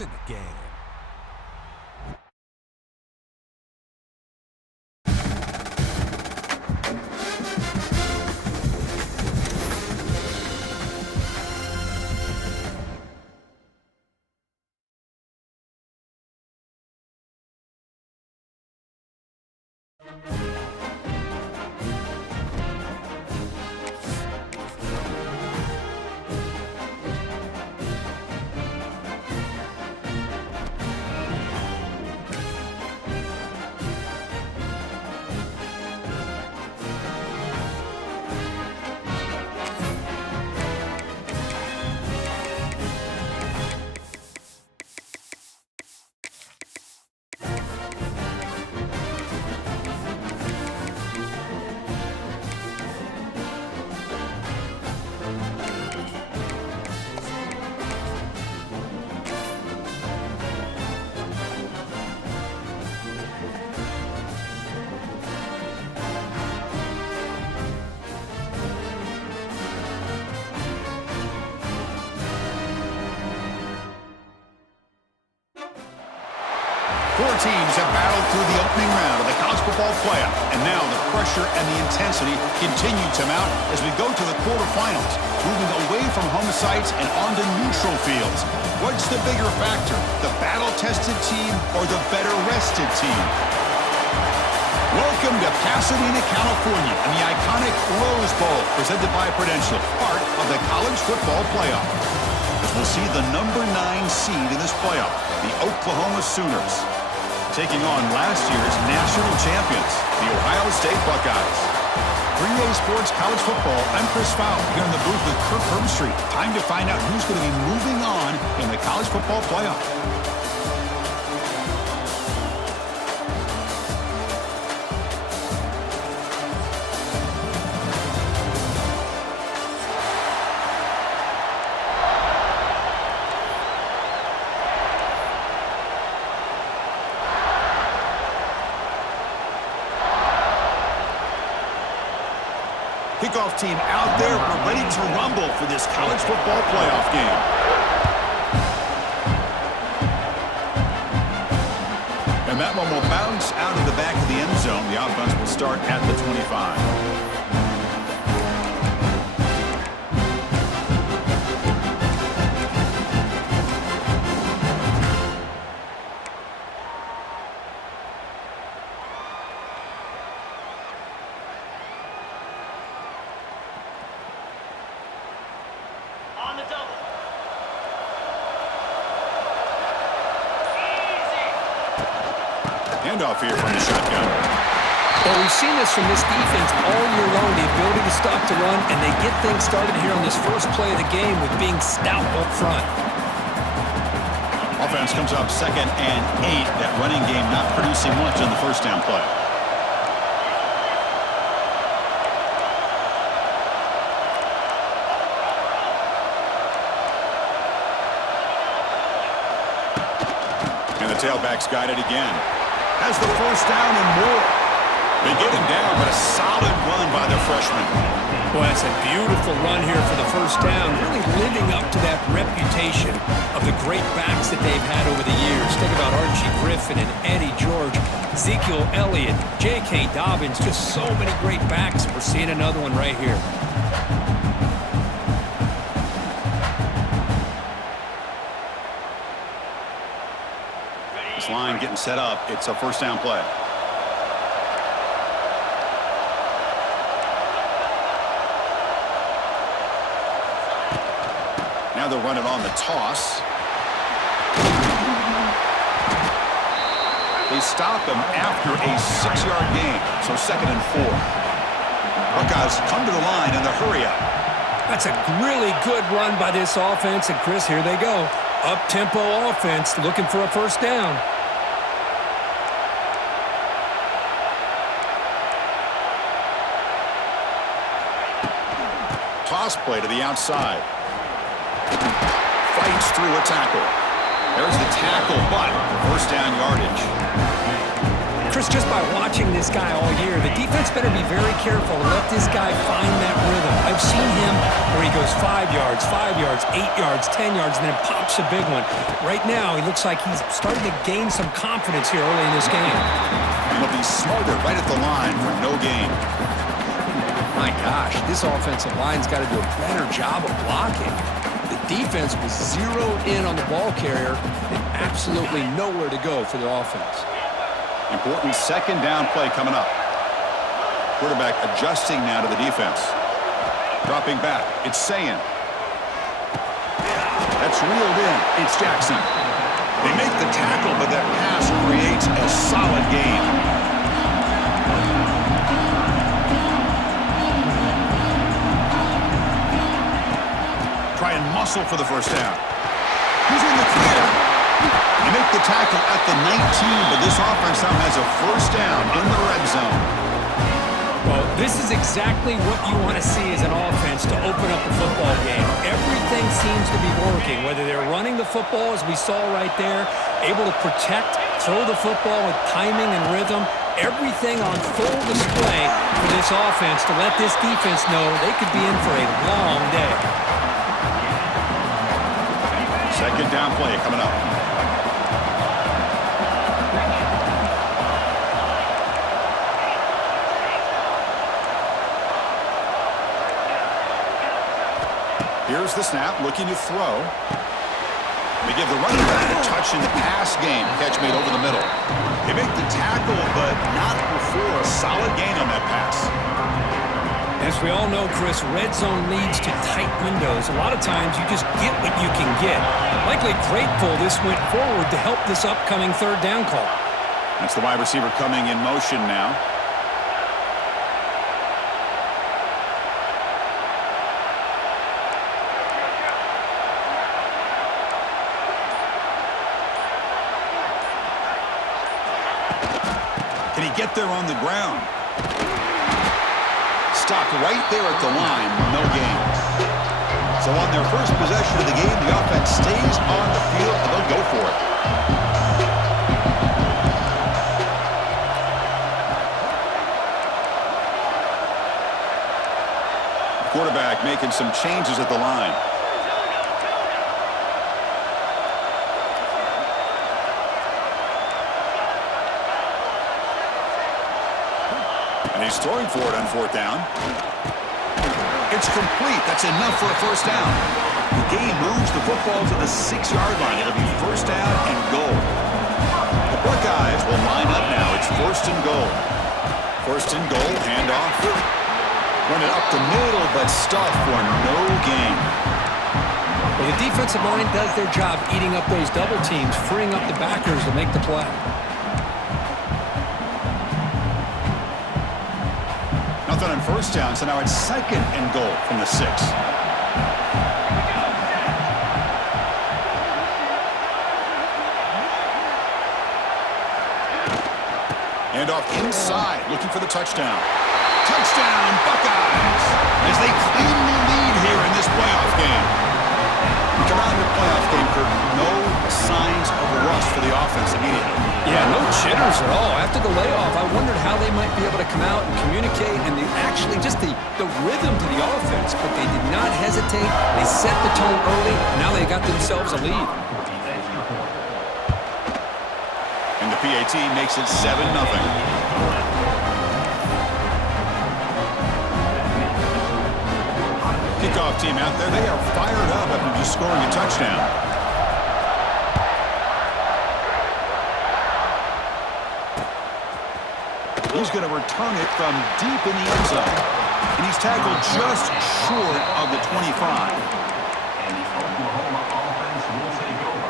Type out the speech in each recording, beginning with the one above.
points in the game. Four teams have battled through the opening round of the college football playoff, and now the pressure and the intensity continue to mount as we go to the quarterfinals, moving away from home sites and onto neutral fields. What's the bigger factor, the battle-tested team or the better-rested team? Welcome to Pasadena, California, and the iconic Rose Bowl, presented by Prudential, part of the college football playoff. As we'll see the number 9 seed in this playoff, the Oklahoma Sooners, taking on last year's national champions, the Ohio State Buckeyes. 3A Sports College Football, I'm Chris Fowler, here in the booth with Kirk Herbstreit. Time to find out who's going to be moving on in the college football playoff. Kickoff team out there. We're ready to rumble for this college football playoff game. And that one will bounce out of the back of the end zone. The offense will start at the 25. Handoff here from the shotgun. Well, we've seen this from this defense all year long, the ability to stop the run, and they get things started here on this first play of the game with being stout up front. Offense comes up 2nd and 8. That running game not producing much on the first down play. And the tailback's got it again. Has the first down and more. They get him down, but a solid run by the freshman. Boy, that's a beautiful run here for the first down, really living up to that reputation of the great backs that they've had over the years. Think about Archie Griffin and Eddie George, Ezekiel Elliott, J.K. Dobbins, just so many great backs. We're seeing another one right here. Line getting set up. It's a first down play. Now they'll run it on the toss. They stop him after a 6-yard gain. So 2nd and 4. Buckeyes come to the line in the hurry up. That's a really good run by this offense. And Chris, here they go. Up-tempo offense looking for a first down. Toss play to the outside. Fights through a tackle. There's the tackle, but first down yardage. Chris, just by watching this guy all year, the defense better be very careful to let this guy find that rhythm. I've seen him where he he goes 5 yards, 5 yards, 8 yards, 10 yards, and then pops a big one. Right now, he looks like he's starting to gain some confidence here early in this game. And he'll be smothered right at the line for no gain. My gosh, this offensive line's got to do a better job of blocking. The defense was zeroed in on the ball carrier and absolutely nowhere to go for the offense. Important second down play coming up. Quarterback adjusting now to the defense. Dropping back, it's Sayin. That's reeled in, it's Jackson. They make the tackle, but that pass creates a solid gain. Try and muscle for the first down. Who's in the clear? They make the tackle at the 19, but this offense now has a first down in the red zone. Well, this is exactly what you want to see as an offense to open up a football game. Everything seems to be working, whether they're running the football, as we saw right there, able to protect, throw the football with timing and rhythm, everything on full display for this offense to let this defense know they could be in for a long day. Second down play coming up. Here's the snap, looking to throw. They give the running back a touch in the pass game. Catch made over the middle. They make the tackle, but not before a solid gain on that pass. As we all know, Chris, red zone leads to tight windows. A lot of times you just get what you can get. Likely grateful this went forward to help this upcoming third down call. That's the wide receiver coming in motion now. Can he get there on the ground? Stopped right there at the line, no gain. So on their first possession of the game, the offense stays on the field and they'll go for it. Quarterback making some changes at the line. And he's throwing for it on fourth down. It's complete. That's enough for a first down. The game moves the football to the 6-yard line. It'll be first down and goal. The Buckeyes will line up now. It's first and goal. First and goal, handoff. Run it up the middle, but stuff for no gain. Well, the defensive line does their job eating up those double teams, freeing up the backers to make the play. Nothing on first down, so now it's second and goal from the 6. And off inside, looking for the touchdown. Touchdown, Buckeyes! As they cleanly lead here in this playoff game. We come out in the playoff game, Kirk, no signs of rust for the offense immediately. Yeah, no jitters at all. After the layoff, I wondered how they might be able to come out and communicate and actually just the rhythm to the offense, but they did not hesitate. They set the tone early. Now they got themselves a lead. And the PAT makes it 7-0. Kickoff team out there, they are fired up after just scoring a touchdown. He's going to return it from deep in the end zone. And he's tackled just short of the 25. And the Oklahoma offense will take over.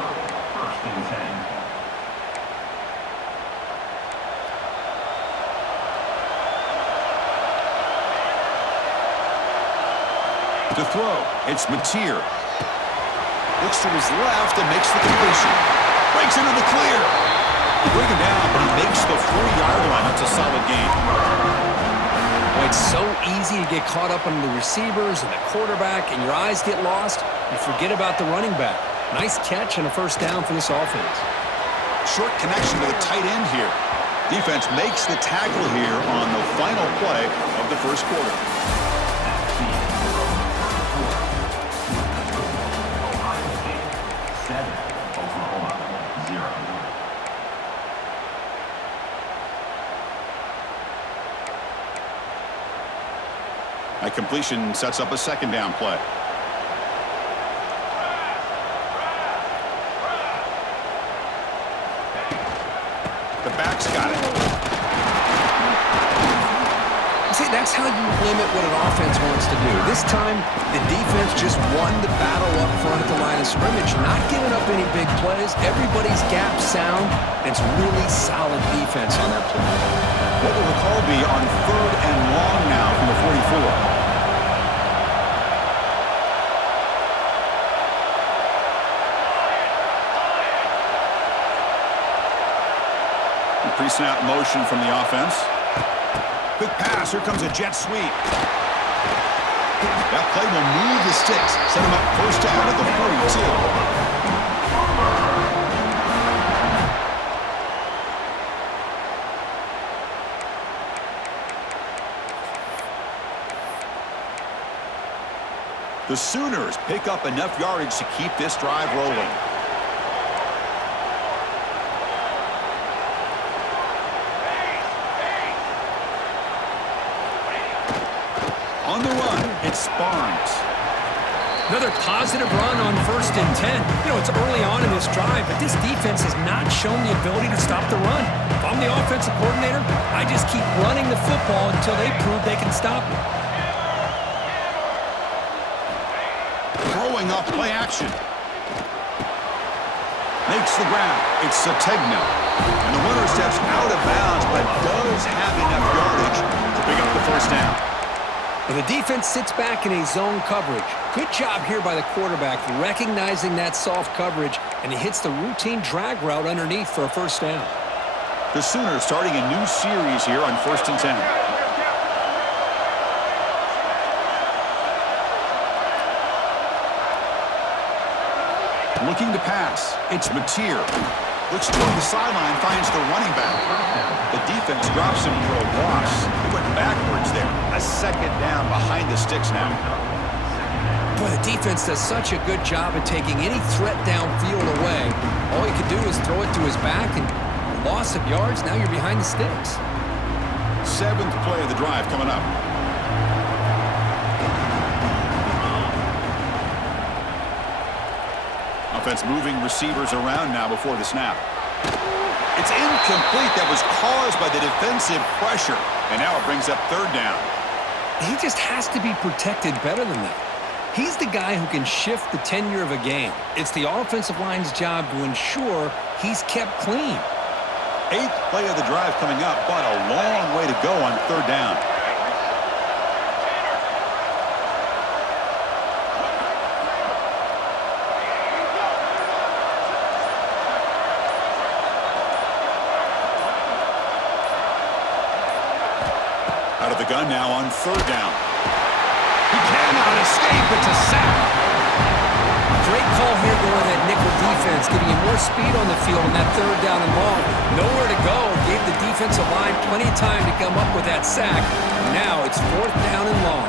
First and 10. To throw, it's Mateer. Looks to his left and makes the completion. Breaks into the clear. They bring him down, but he makes the 40-yard line. That's a solid gain. Well, it's so easy to get caught up on the receivers and the quarterback, and your eyes get lost. You forget about the running back. Nice catch and a first down for this offense. Short connection to the tight end here. Defense makes the tackle here on the final play of the first quarter. That completion sets up a second down play. The back's got it. See, that's how you limit what an offense wants to do. This time, the defense just won the battle up front at the line of scrimmage, not giving up any big plays. Everybody's gap sound, and it's really solid defense on that play. What will the call be on 3rd and long now from the 44? Pre-snap motion from the offense. Quick pass. Here comes a jet sweep. That play will move the sticks. Set him up first down at the 42. The Sooners pick up enough yardage to keep this drive rolling. On the run, it's Barnes. Another positive run on 1st and 10. You know, it's early on in this drive, but this defense has not shown the ability to stop the run. If I'm the offensive coordinator, I just keep running the football until they prove they can stop it. Throwing off play action. Makes the grab. It's Sategna. And the runner steps out of bounds, but does have enough yardage to pick up the first down. Well, the defense sits back in a zone coverage. Good job here by the quarterback, recognizing that soft coverage, and he hits the routine drag route underneath for a first down. The Sooners starting a new series here on 1st and 10. Looking to pass. It's Mateer. Looks toward the sideline, finds the running back. The defense drops him for a loss. He went backwards there. A second down behind the sticks now. Boy, the defense does such a good job at taking any threat downfield away. All you can do is throw it to his back, and loss of yards, now you're behind the sticks. 7th play of the drive coming up. Offense moving receivers around now before the snap. It's incomplete. That was caused by the defensive pressure. And now it brings up 3rd down. He just has to be protected better than that. He's the guy who can shift the tenure of a game. It's the offensive line's job to ensure he's kept clean. 8th play of the drive coming up, but a long way to go on 3rd down. Out of the gun now on 3rd down. He cannot escape. It's a sack. Great call here going that nickel defense, giving you more speed on the field on that 3rd down and long. Nowhere to go. Gave the defensive line plenty of time to come up with that sack. Now it's 4th down and long.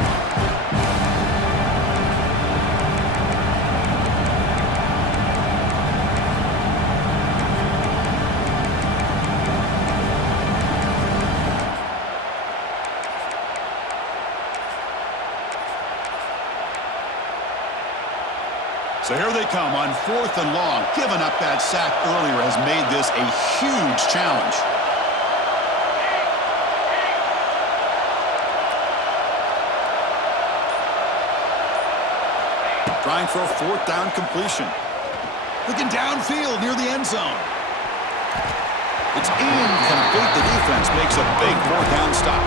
So here they come on 4th and long. Giving up that sack earlier has made this a huge challenge. Trying for a 4th down completion. Looking downfield near the end zone. It's incomplete. The defense makes a big 4th down stop.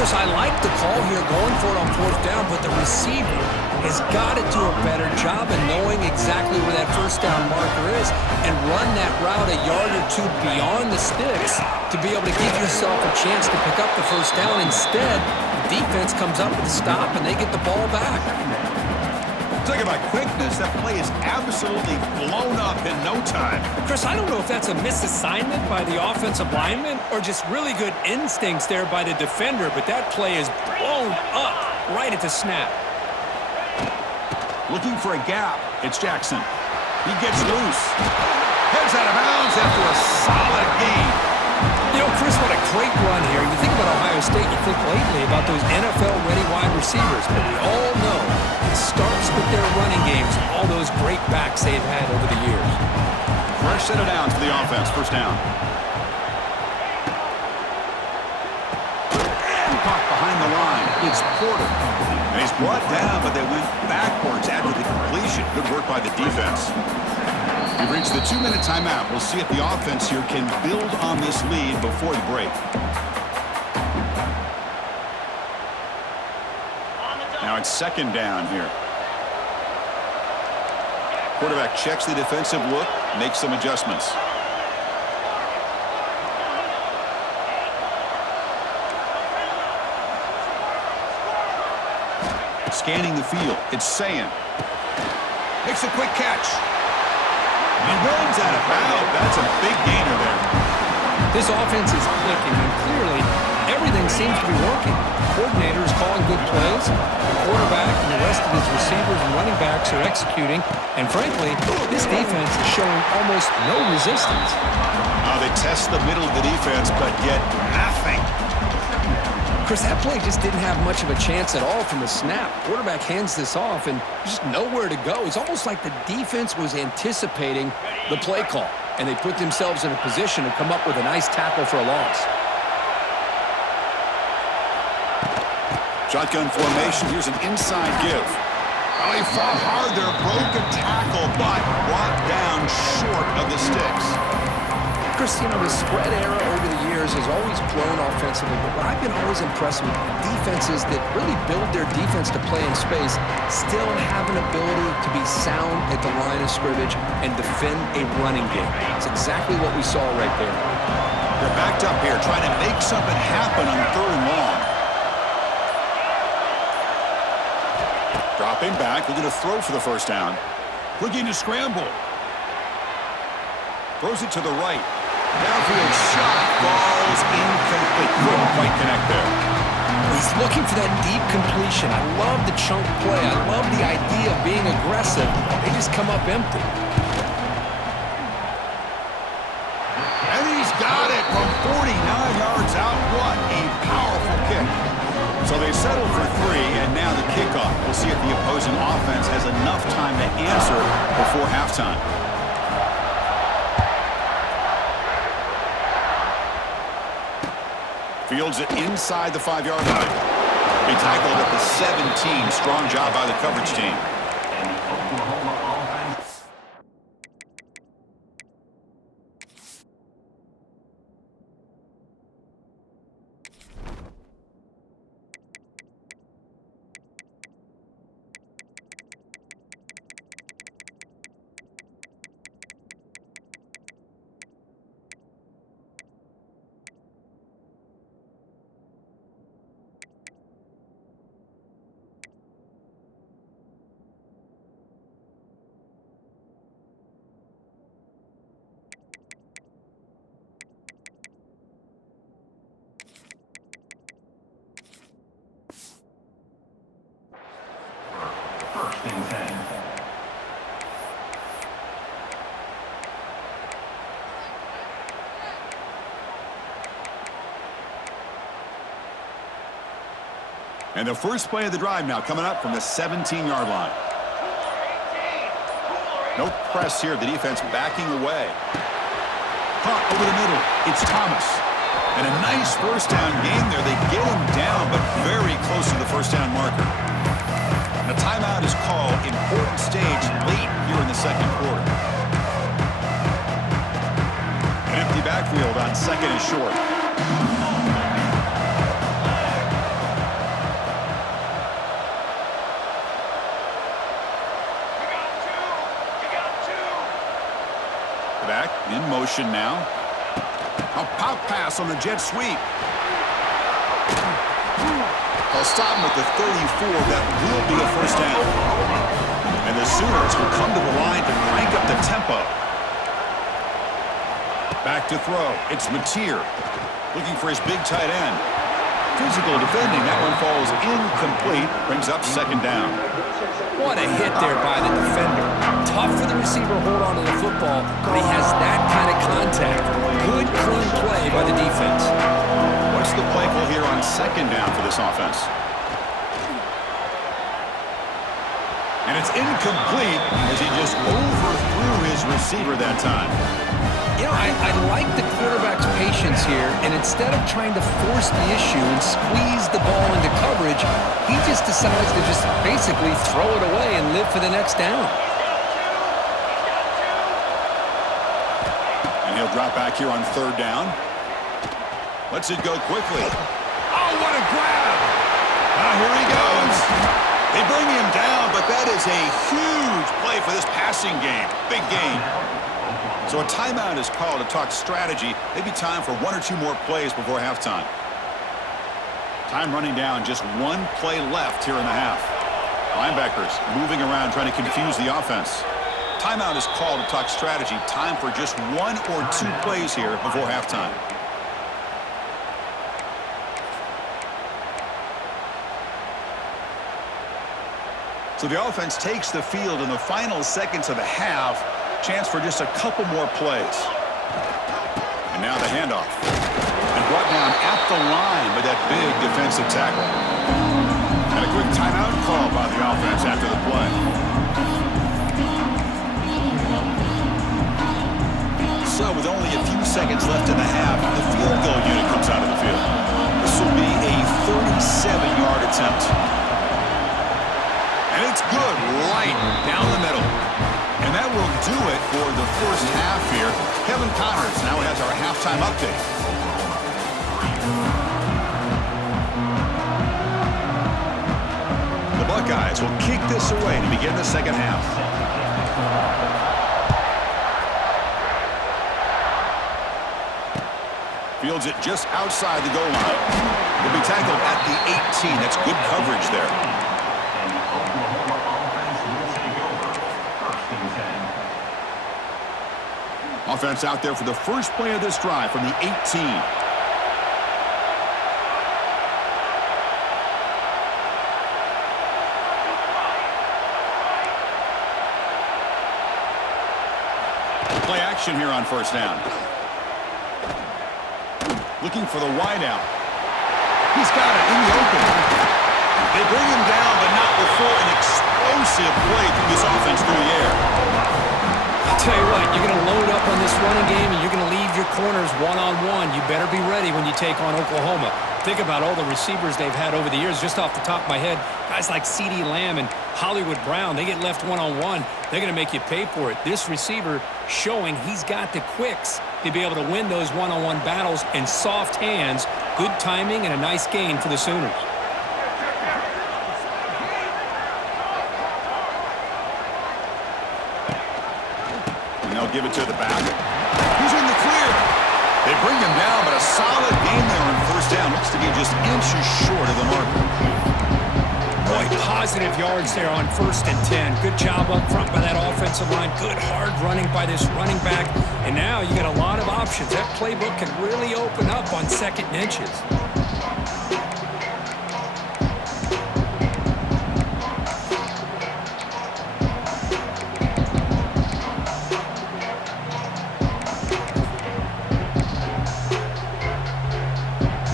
Chris, I like the call here going for it on 4th down, but the receiver has got to do a better job of knowing exactly where that 1st down marker is and run that route a yard or two beyond the sticks to be able to give yourself a chance to pick up the 1st down. Instead, the defense comes up with a stop and they get the ball back. Talk about quickness. That play is absolutely blown up in no time. Chris, I don't know if that's a misassignment by the offensive lineman or just really good instincts there by the defender, but that play is blown up right at the snap. Looking for a gap. It's Jackson. He gets loose. Heads out of bounds after a solid gain. You know, Chris, what a great run here. You think about Ohio State, you think lately about those NFL-ready wide receivers, but we all know it starts with their running games, all those great backs they've had over the years. Fresh set of downs for the offense. First down. Caught behind the line. It's Porter. And he's brought down, but they went backwards after the completion. Good work by the defense. We've reached the 2-minute timeout. We'll see if the offense here can build on this lead before the break. Now it's second down here. Quarterback checks the defensive look, makes some adjustments. Scanning the field, it's Sayin. Makes a quick catch. He runs out of bounds. That's a big gainer there. This offense is clicking, and clearly everything seems to be working. The coordinator is calling good plays. The quarterback and the rest of his receivers and running backs are executing. And frankly, this defense is showing almost no resistance. They test the middle of the defense, but get nothing. Chris, that play just didn't have much of a chance at all from the snap. Quarterback hands this off, and just nowhere to go. It's almost like the defense was anticipating the play call, and they put themselves in a position to come up with a nice tackle for a loss. Shotgun formation. Here's an inside give. Oh, he fought hard there. Broke a tackle, but brought down short of the sticks. Chris, you know, the spread era over the years has always grown offensively, but what I've been always impressed with defenses that really build their defense to play in space still have an ability to be sound at the line of scrimmage and defend a running game. It's exactly what we saw right there. They're backed up here, trying to make something happen on 3rd and long. Dropping back, looking to throw for the first down. Looking to scramble. Throws it to the right. Downfield shot falls incomplete. Couldn't quite connect there. He's looking for that deep completion. I love the chunk play. I love the idea of being aggressive. They just come up empty. And he's got it from 49 yards out. What a powerful kick. So they settle for 3, and now the kickoff. We'll see if the opposing offense has enough time to answer before halftime. Fields it inside the 5-yard line. He tackled at the 17. Strong job by the coverage team. And the Oklahoma offense. First and 10. And the first play of the drive now coming up from the 17-yard line. No press here. The defense backing away. Caught over the middle. It's Thomas. And a nice first down gain there. They get him down, but very close to the first down marker. And a timeout is called. Important stage late here in the second quarter. An empty backfield on 2nd and short. Back in motion now. A pop pass on the jet sweep. They'll stop him at the 34. That will be a first down. And the Sooners will come to the line to crank up the tempo. Back to throw. It's Mateer looking for his big tight end. physical defending. That one falls incomplete. Brings up second down. What a hit there by the defender. Tough for the receiver to hold on to the football, but he has that kind of contact. Good, clean play by the defense. What's the play call here on second down for this offense? And it's incomplete as he just overthrew his receiver that time. You know, I like the quarterback's patience here, and instead of trying to force the issue and squeeze the ball into coverage, he just decides to just basically throw it away and live for the next down. And he'll drop back here on third down. Lets it go quickly. Oh, what a grab! Here he goes. They bring him down, but that is a huge play for this passing game. Big game. So a timeout is called to talk strategy. Maybe time for one or two more plays before halftime. Time running down, just one play left here in the half. Linebackers moving around trying to confuse the offense. Timeout is called to talk strategy. Time for just one or two plays here before halftime. So the offense takes the field in the final seconds of the half. Chance for just a couple more plays. And now the handoff. And brought down at the line by that big defensive tackle. And a quick timeout call by the offense after the play. So with only a few seconds left in the half, the field goal unit comes out of the field. This will be a 37-yard attempt. And it's good right down the middle. And that will do it for the first half here. Kevin Connors now has our halftime update. The Buckeyes will kick this away to begin the second half. Fields it just outside the goal line. Will be tackled at the 18. That's good coverage there. Offense out there for the first play of this drive from the 18. Play action here on first down. Looking for the wideout. He's got it in the open. They bring him down, but not before an explosive play through this offense through the air. I'll tell you what, you're going to load up on this running game and you're going to leave your corners one-on-one. You better be ready when you take on Oklahoma. Think about all the receivers they've had over the years. Just off the top of my head, guys like CeeDee Lamb and Hollywood Brown, they get left one-on-one. They're going to make you pay for it. This receiver showing he's got the quicks to be able to win those one-on-one battles and soft hands. Good timing and a nice gain for the Sooners. They'll give it to the back. He's in the clear. They bring him down, but a solid game there on first down. Looks to be just inches short of the mark. Boy, positive yards there on 1st and 10. Good job up front by that offensive line. Good hard running by this running back. And now you got a lot of options. That playbook can really open up on 2nd and inches.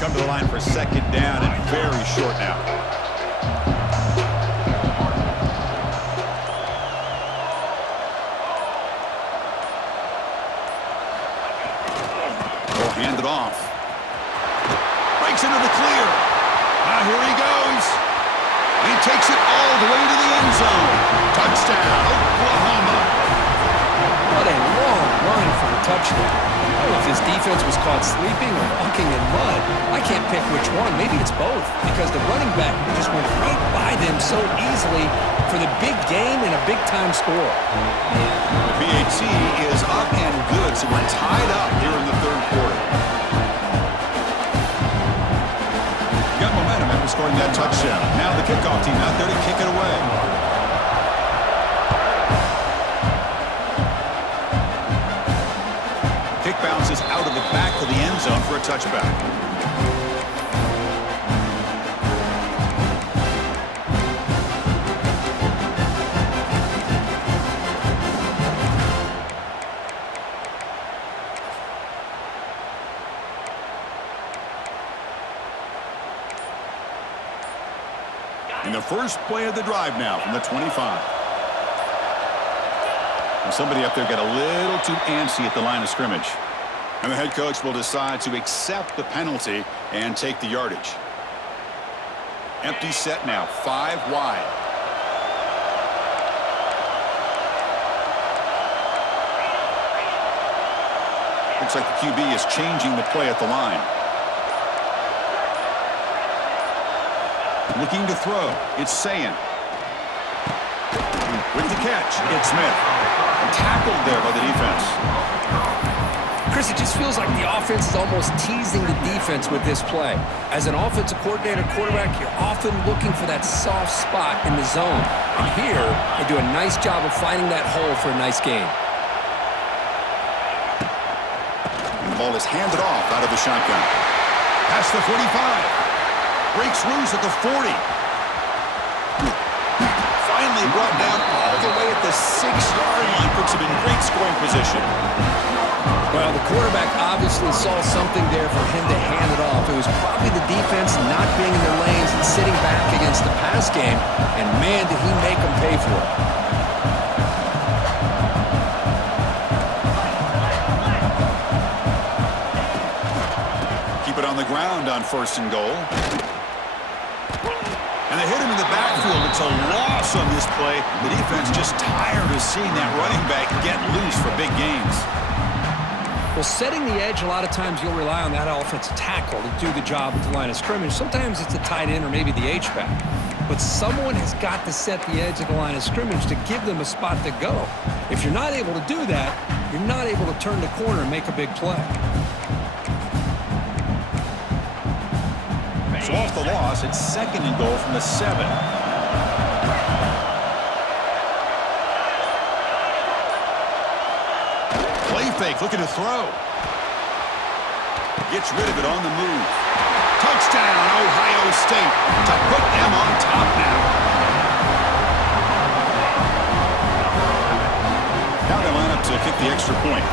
Come to the line for 2nd down and very short now. Will hand it off. Breaks into the clear. Here he goes. He takes it all the way to the end zone. Touchdown, Oklahoma. What a long run for a touchdown. I don't know if his defense was caught sleeping or walking in mud. I can't pick which one. Maybe it's both, because the running back just went right by them so easily for the big game and a big-time score. The PAT is up and good, so we're tied up here in the 3rd quarter. Got momentum after scoring that touchdown. Now the kickoff team out there to kick it away. Kick bounces out of the back of the end zone for a touchback. first play of the drive now from the 25. And somebody up there got a little too antsy at the line of scrimmage. And the head coach will decide to accept the penalty and take the yardage. Empty set now, 5 wide. Looks like the QB is changing the play at the line. Looking to throw. It's Sayin. With the catch, it's Smith. Tackled there by the defense. Chris, it just feels like the offense is almost teasing the defense with this play. As an offensive coordinator, quarterback, you're often looking for that soft spot in the zone. And here, they do a nice job of finding that hole for a nice gain. The ball is handed off out of the shotgun. Past the 45. Breaks loose at the 40. Finally brought down all the way at the 6-yard line. Puts him in great scoring position. Well, the quarterback obviously saw something there for him to hand it off. It was probably the defense not being in their lanes and sitting back against the pass game. And, man, did he make them pay for it. Keep it on the ground on 1st and goal. And they hit him in the backfield. It's a loss on this play. The defense just tired of seeing that running back get loose for big gains. Well, setting the edge, a lot of times you'll rely on that offensive tackle to do the job at the line of scrimmage. Sometimes it's a tight end or maybe the H-back. But someone has got to set the edge of the line of scrimmage to give them a spot to go. If you're not able to do that, you're not able to turn the corner and make a big play. So off the loss, it's 2nd and goal from the 7. Play fake, looking to throw. Gets rid of it on the move. Touchdown, Ohio State, to put them on top now. Now they line up to kick the extra point.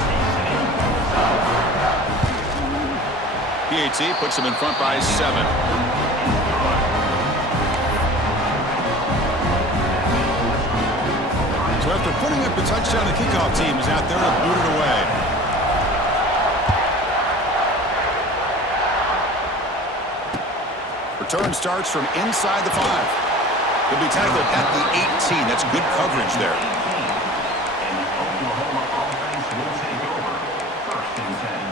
PAT puts them in front by 7. So after putting up a touchdown, the kickoff team is out there to boot it away. Return starts from inside the 5. He'll be tackled at the 18. That's good coverage there. And the Oklahoma offense will take over. 1st and 10.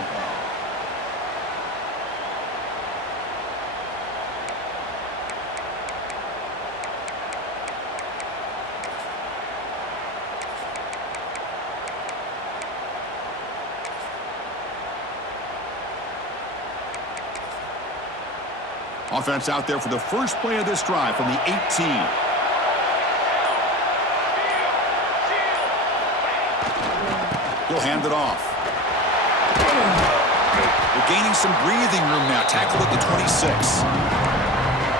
Offense out there for the first play of this drive from the 18. He'll hand it off. They're gaining some breathing room now. Tackled at the 26.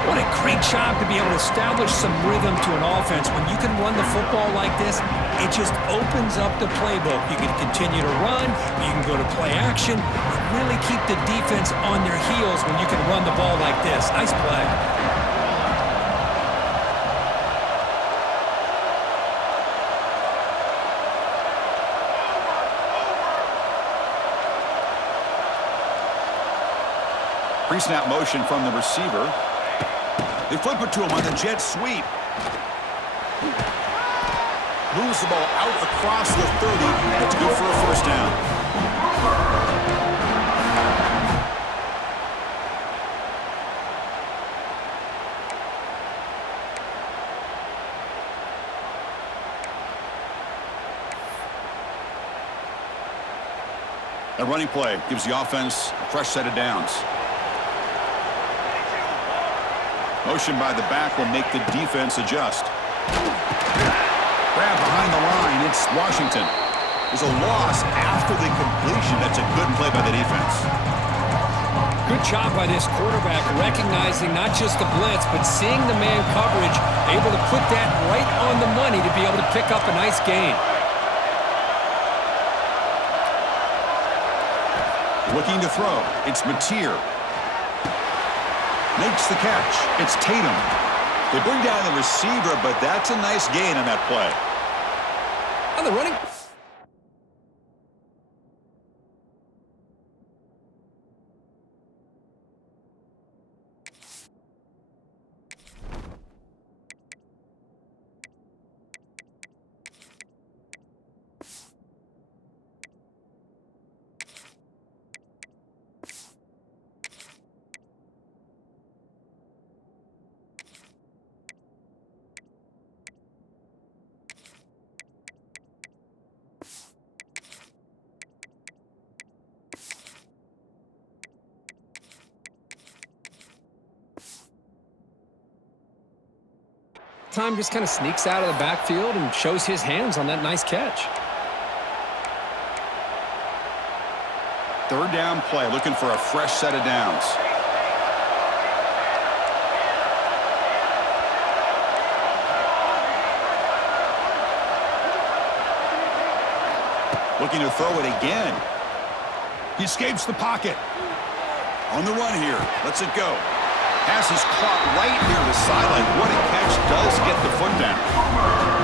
What a great job to be able to establish some rhythm to an offense. When you can run the football like this, it just opens up the playbook. You can continue to run. You can go to play action. And really keep the defense on their heels when you can run the ball like this. Nice play. Pre-snap motion from the receiver. They flip it to him on the jet sweep. Moves the ball out across the 30. That's good for a 1st down. A running play gives the offense a fresh set of downs. Motion by the back will make the defense adjust. Grab behind the line. It's Washington. There's a loss after the completion. That's a good play by the defense. Good job by this quarterback recognizing not just the blitz, but seeing the man coverage, able to put that right on the money to be able to pick up a nice gain. Looking to throw. It's Mateer. Makes the catch. It's Tatum. They bring down the receiver, but that's a nice gain on that play. On the running. Time just kind of sneaks out of the backfield and shows his hands on that nice catch. Third down play, looking for a fresh set of downs. Looking to throw it again. He escapes the pocket. On the run here. Lets it go. Pass is caught right near the sideline. What a catch. Does get the foot down.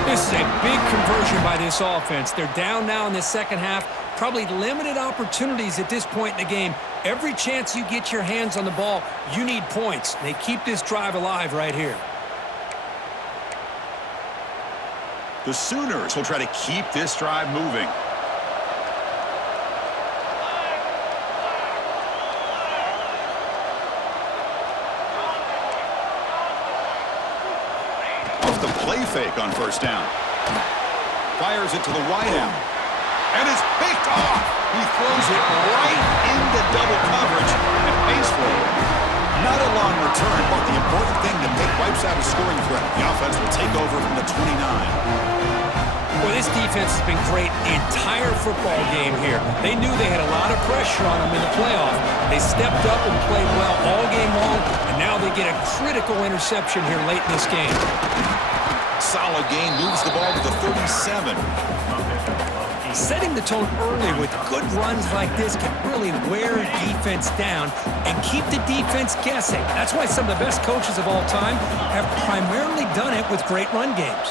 This is a big conversion by this offense. They're down now in the second half. Probably limited opportunities at this point in the game. Every chance you get your hands on the ball, you need points. They keep this drive alive right here. The Sooners will try to keep this drive moving. The play fake on first down. Fires it to the wideout. And it's picked off. He throws it right into double coverage and pays for it. Not a long return, but the important thing to make wipes out a scoring threat. The offense will take over from the 29. Well, this defense has been great the entire football game here. They knew they had a lot of pressure on them in the playoff. They stepped up and played well all game long, and now they get a critical interception here late in this game. Solid gain, moves the ball to the 37. Setting the tone early with good runs like this can really wear a defense down and keep the defense guessing. That's why some of the best coaches of all time have primarily done it with great run games.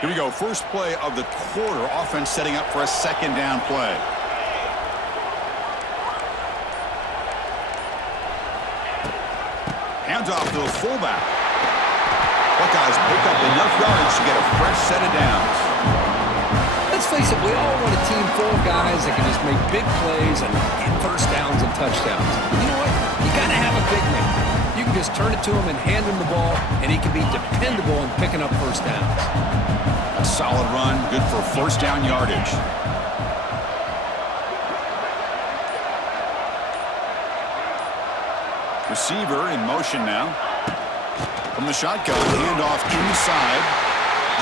Here we go. First play of the quarter. Offense setting up for a second down play. Hands off to the fullback. Buckeyes pick up enough yards to get a fresh set of downs. Let's face it, we all want a team full of guys that can just make big plays and get first downs and touchdowns. You know what? You got to have a big man. You can just turn it to him and hand him the ball, and he can be dependable in picking up first downs. A solid run, good for first down yardage. Receiver in motion now. From the shotgun, handoff inside.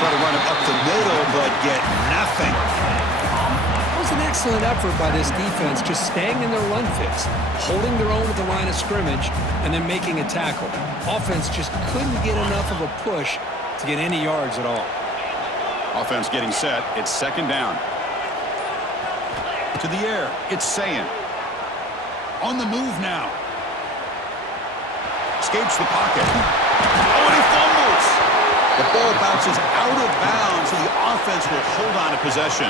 Try to run it up the middle, but get nothing. That was an excellent effort by this defense, just staying in their run fits, holding their own with the line of scrimmage, and then making a tackle. Offense just couldn't get enough of a push to get any yards at all. Offense getting set. It's second down. To the air. It's Sayin. On the move now. Escapes the pocket. Oh, and he fumbles. The ball bounces out of bounds, so the offense will hold on to possession.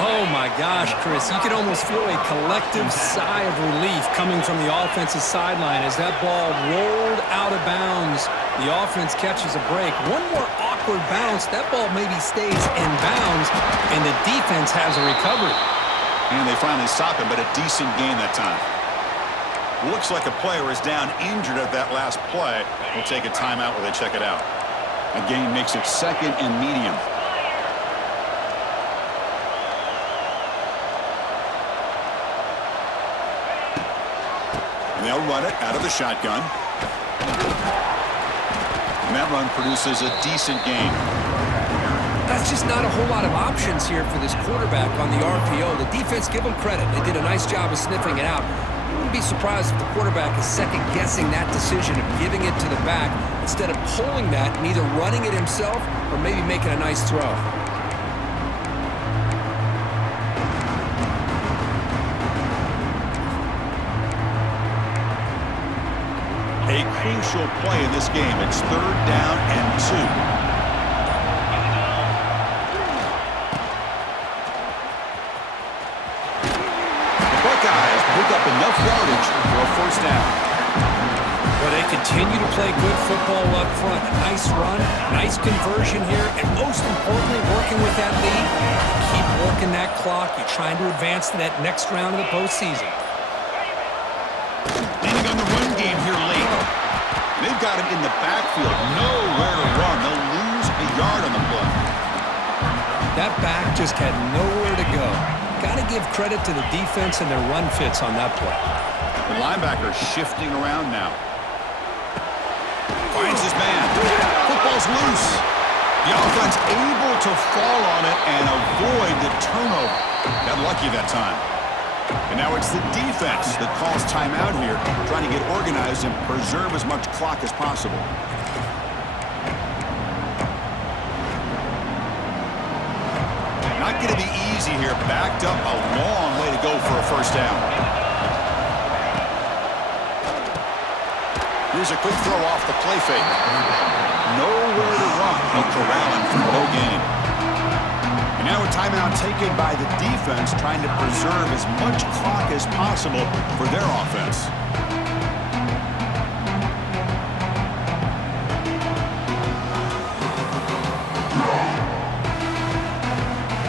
Oh, my gosh, Chris. You could almost feel a collective sigh of relief coming from the offensive sideline as that ball rolled out of bounds. The offense catches a break. One more awkward bounce. That ball maybe stays in bounds, and the defense has a recovery. And they finally stop him, but a decent gain that time. Looks like a player is down injured at that last play. We'll take a timeout while they check it out. A gain makes it second and medium. And they'll run it out of the shotgun. And that run produces a decent gain. That's just not a whole lot of options here for this quarterback on the RPO. The defense, give them credit. They did a nice job of sniffing it out. I wouldn't be surprised if the quarterback is second-guessing that decision of giving it to the back instead of pulling that and either running it himself or maybe making a nice throw. A crucial play in this game. It's 3rd down and 2. Pick up enough yardage for a 1st down. Well, they continue to play good football up front. A nice run, nice conversion here, and most importantly, working with that lead. You keep working that clock. You're trying to advance to that next round of the postseason. Leaning on the run game here late. They've got him in the backfield. Nowhere to run. They'll lose a yard on the play. That back just had nowhere to go. Got to give credit to the defense and their run fits on that play. The linebacker shifting around now. Finds his man. Football's loose. The offense able to fall on it and avoid the turnover. Got lucky that time. And now it's the defense that calls timeout here, trying to get organized and preserve as much clock as possible. Not going to be easy here. Backed up a long way to go for a 1st down. Here's a quick throw off the play fake. Nowhere to run. They'll corral him for no gain. And now a timeout taken by the defense, trying to preserve as much clock as possible for their offense.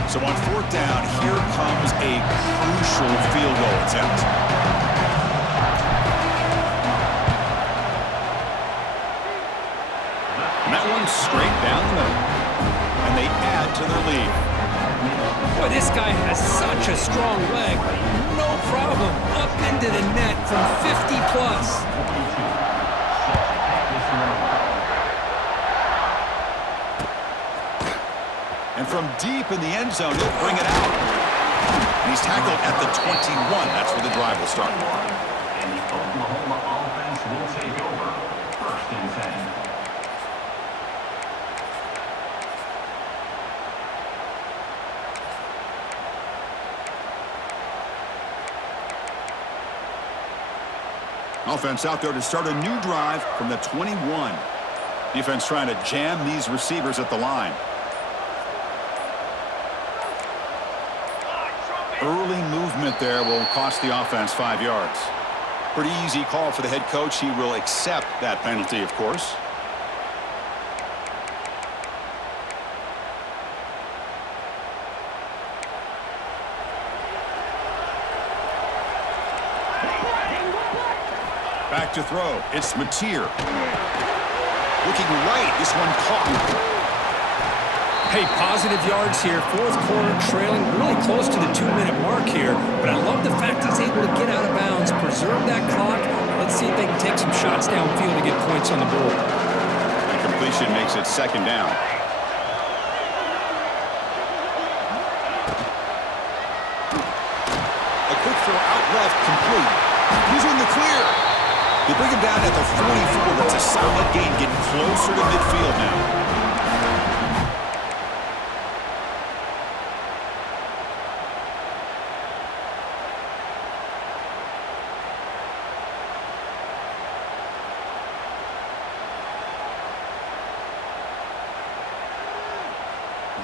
So on 4th down, here comes a crucial field goal attempt. And that one's straight down the middle. And they add to their lead. Boy, this guy has such a strong leg. No problem. Up into the net from 50+. And from deep in the end zone, he'll bring it out. And he's tackled at the 21. That's where the drive will start. And the Oklahoma offense will take over. 1st and 10. Offense out there to start a new drive from the 21. Defense trying to jam these receivers at the line. Early movement there will cost the offense 5 yards. Pretty easy call for the head coach. He will accept that penalty, of course. Back to throw. It's Mateer. Looking right. This one caught. Hey, positive yards here. 4th quarter, trailing really close to the 2-minute mark here. But I love the fact he's able to get out of bounds, preserve that clock. Let's see if they can take some shots downfield to get points on the board. The completion makes it 2nd down. A quick throw out left, complete. He's in the clear. They bring him down at the 44. That's a solid gain, getting closer to midfield now.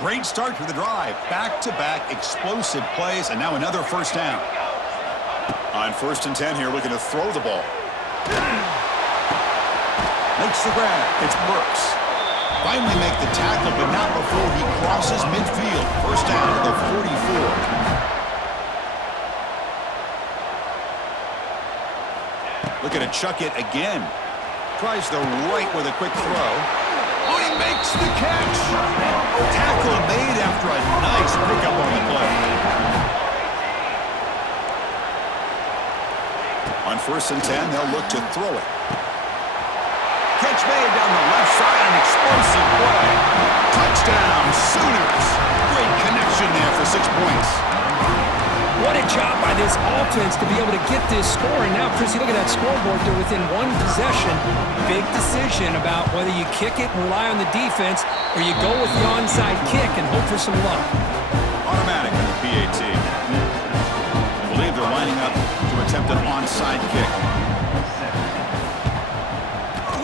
Great start to the drive. Back-to-back explosive plays, and now another 1st down. On 1st and 10 here, looking to throw the ball. Makes the grab. It's Burks. Finally make the tackle, but not before he crosses midfield. 1st down to the 44. Looking to chuck it again. Tries the right with a quick throw. Oh, he makes the catch. Tackle made after a nice pickup on the play. On 1st and 10, they'll look to throw it. Catch made down the left side, an explosive play. Touchdown, Sooners. Great connection there for 6 points. What a job by this offense to be able to get this score. And now, Chrissy, look at that scoreboard. They're within one possession. Big decision about whether you kick it and rely on the defense or you go with the onside kick and hope for some luck. Automatic on the PAT. I believe they're lining up to attempt an onside kick.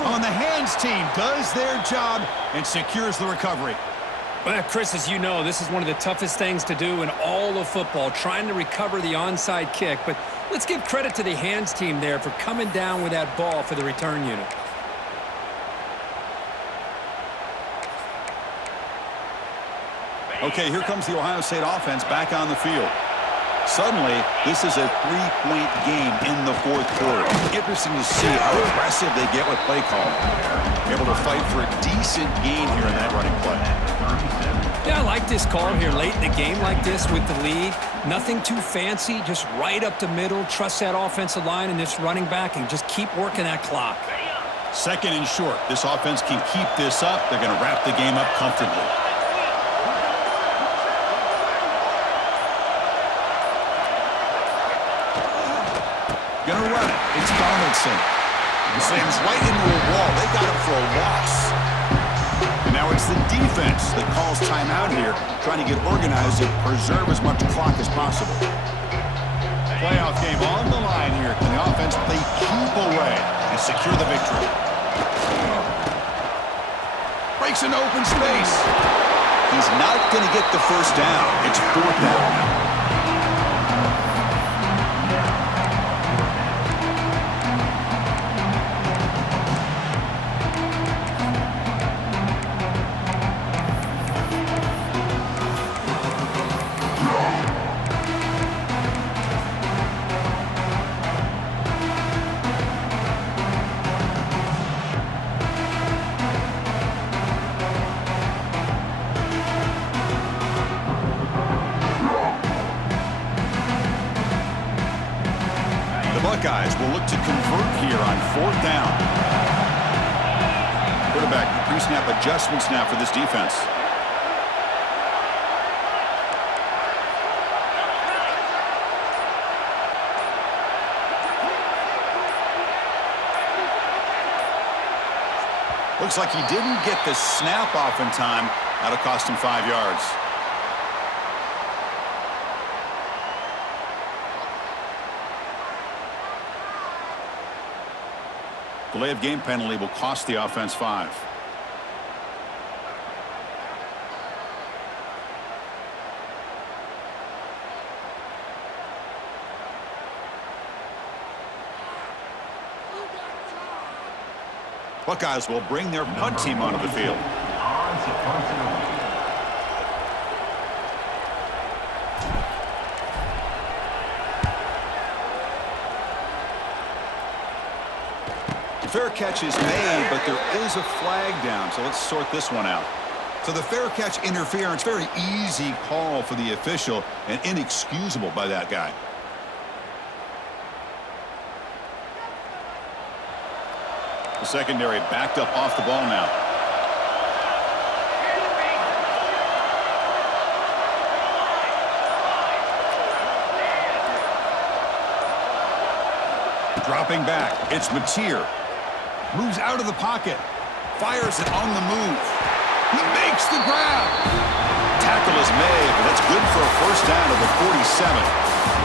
On the hands team does their job and secures the recovery. Well, Chris, as you know, this is one of the toughest things to do in all of football, trying to recover the onside kick. But let's give credit to the hands team there for coming down with that ball for the return unit. Okay, here comes the Ohio State offense back on the field. Suddenly, this is a 3-point game in the fourth quarter. Interesting to see how aggressive they get with play calling. Able to fight for a decent gain here in that running play. Yeah, I like this call here late in the game like this with the lead. Nothing too fancy, just right up the middle. Trust that offensive line and this running back and just keep working that clock. Second and short. This offense can keep this up. They're going to wrap the game up comfortably. Gonna run it. It's Donaldson. Slams right into a wall. They got him for a loss. And now it's the defense that calls timeout here, trying to get organized and preserve as much clock as possible. Playoff game on the line here. Can the offense play keep away and secure the victory? Breaks into open space. He's not going to get the first down. It's fourth down now. Buckeyes will look to convert here on fourth down. Quarterback pre-snap adjustments now for this defense. Looks like he didn't get the snap off in time. That'll cost him 5 yards. Delay of game penalty will cost the offense 5. Buckeyes will bring their punt team onto the field. Fair catch is made, but there is a flag down, so let's sort this one out. So the fair catch interference, very easy call for the official and inexcusable by that guy. The secondary backed up off the ball now. Dropping back, it's Mateer. Moves out of the pocket. Fires it on the move. He makes the grab. Tackle is made, but that's good for a first down at the 47.